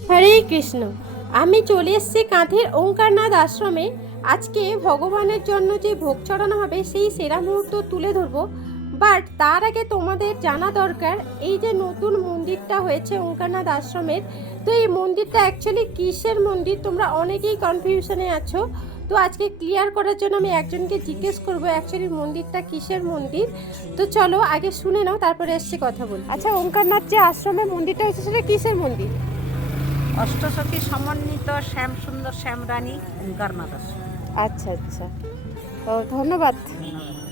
হরে কৃষ্ণ। আমি চলে এসেছি কাঁথের ওঙ্কারনাথ আশ্রমে। আজকে ভগবানের জন্য যে ভোগ চড়ানো হবে সেই সেরা মুহূর্ত তুলে ধরবো। বাট তার আগে তোমাদের জানা দরকার এই যে নতুন মন্দিরটা হয়েছে ওঙ্কারনাথ আশ্রমের, তো এই মন্দিরটা অ্যাকচুয়ালি কিসের মন্দির তোমরা অনেকেই কনফিউশনে আছো। তো আজকে ক্লিয়ার করার জন্য আমি একজনকে জিজ্ঞেস করবো অ্যাকচুয়ালি মন্দিরটা কিসের মন্দির। তো চলো আগে শুনে নাও, তারপরে এসছে কথা বল। আচ্ছা, ওঙ্কারনাথ যে আশ্রমে মন্দিরটা হয়েছে সেটা কিসের মন্দির? অষ্টসখী সমন্বিত শ্যামসুন্দর শ্যামরানী ওঙ্কারনাথ আশ্রম। আচ্ছা আচ্ছা, ও ধন্যবাদ।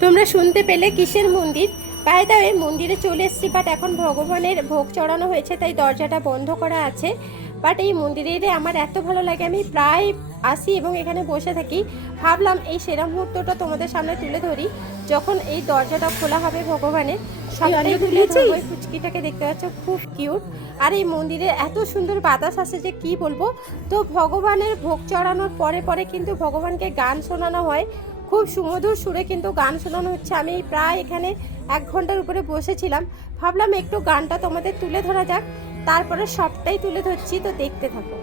তোমরা শুনতে পেলে কিসের মন্দির। বাই দ্য ওয়ে, মন্দিরে চলে এসেছি, বাট এখন ভগবানের ভোগ চড়ানো হয়েছে তাই দরজাটা বন্ধ করা আছে। বাট এই মন্দিরে আমার এত ভালো লাগে, আমি প্রায় আসি এবং এখানে বসে থাকি। ভাবলাম এই সেরা মুহূর্তটা তোমাদের সামনে তুলে ধরি, যখন এই দরজাটা খোলা হবে ভগবানের। সবটাই তুলে ধরবো। ওই ফুচকিটাকে দেখতে পাচ্ছ, খুব কিউট। আর এই মন্দিরে এত সুন্দর বাতাস আসে যে কি বলবো। তো ভগবানের ভোগ চড়ানোর পরে পরে কিন্তু ভগবানকে গান শোনানো হয়, খুব সুমধুর সুরে কিন্তু গান শোনানো হচ্ছে। আমি প্রায় এখানে 1 ঘন্টার উপরে বসেছিলাম। ভাবলাম একটু গানটা তোমাদের তুলে ধরা যাক, তারপরে সবটাই তুলে ধরছি, তো দেখতে থাকো।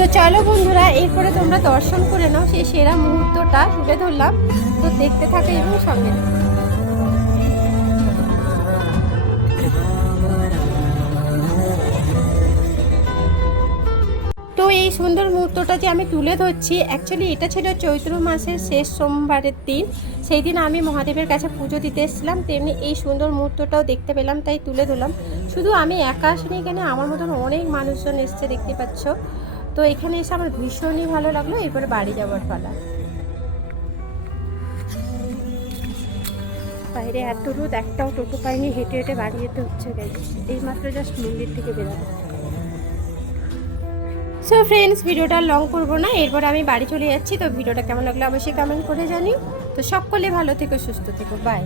তো চলো বন্ধুরা, এরপরে তোমরা দর্শন করে নাও, সেই সেরা মুহূর্তটা তুলে ধরলাম। তো দেখতে থাকো এবং সঙ্গে থাকো। তো এই সুন্দর মুহূর্তটা যে আমি তুলে ধরছি, অ্যাকচুয়ালি এটা ছিল চৈত্র মাসের শেষ সোমবারের দিন। সেই দিন আমি মহাদেবের কাছে পুজো দিতে এসেছিলাম, তেমনি এই সুন্দর মুহূর্তটাও দেখতে পেলাম, তাই তুলে ধরলাম। শুধু আমি একা আসিনি, এখানে আমার মতন অনেক মানুষজন এসছে, দেখতে পাচ্ছ। তো এখানে এসে আমার ভীষণই ভালো লাগলো। এরপরে বাড়ি যাওয়ার পালা। বাইরে এত রোদ, একটাও টোটো পাইনি, হেঁটে হেঁটে বাড়ি যেতে হচ্ছে। এইমাত্র জাস্ট মন্দির থেকে বেরোবো। সো ফ্রেন্ডস, ভিডিওটা লং করবো না, এরপর আমি বাড়ি চলে যাচ্ছি। তো ভিডিওটা কেমন লাগলো অবশ্যই কমেন্ট করে জানিও। তো সকলে ভালো থেকো, সুস্থ থেকো, বাই।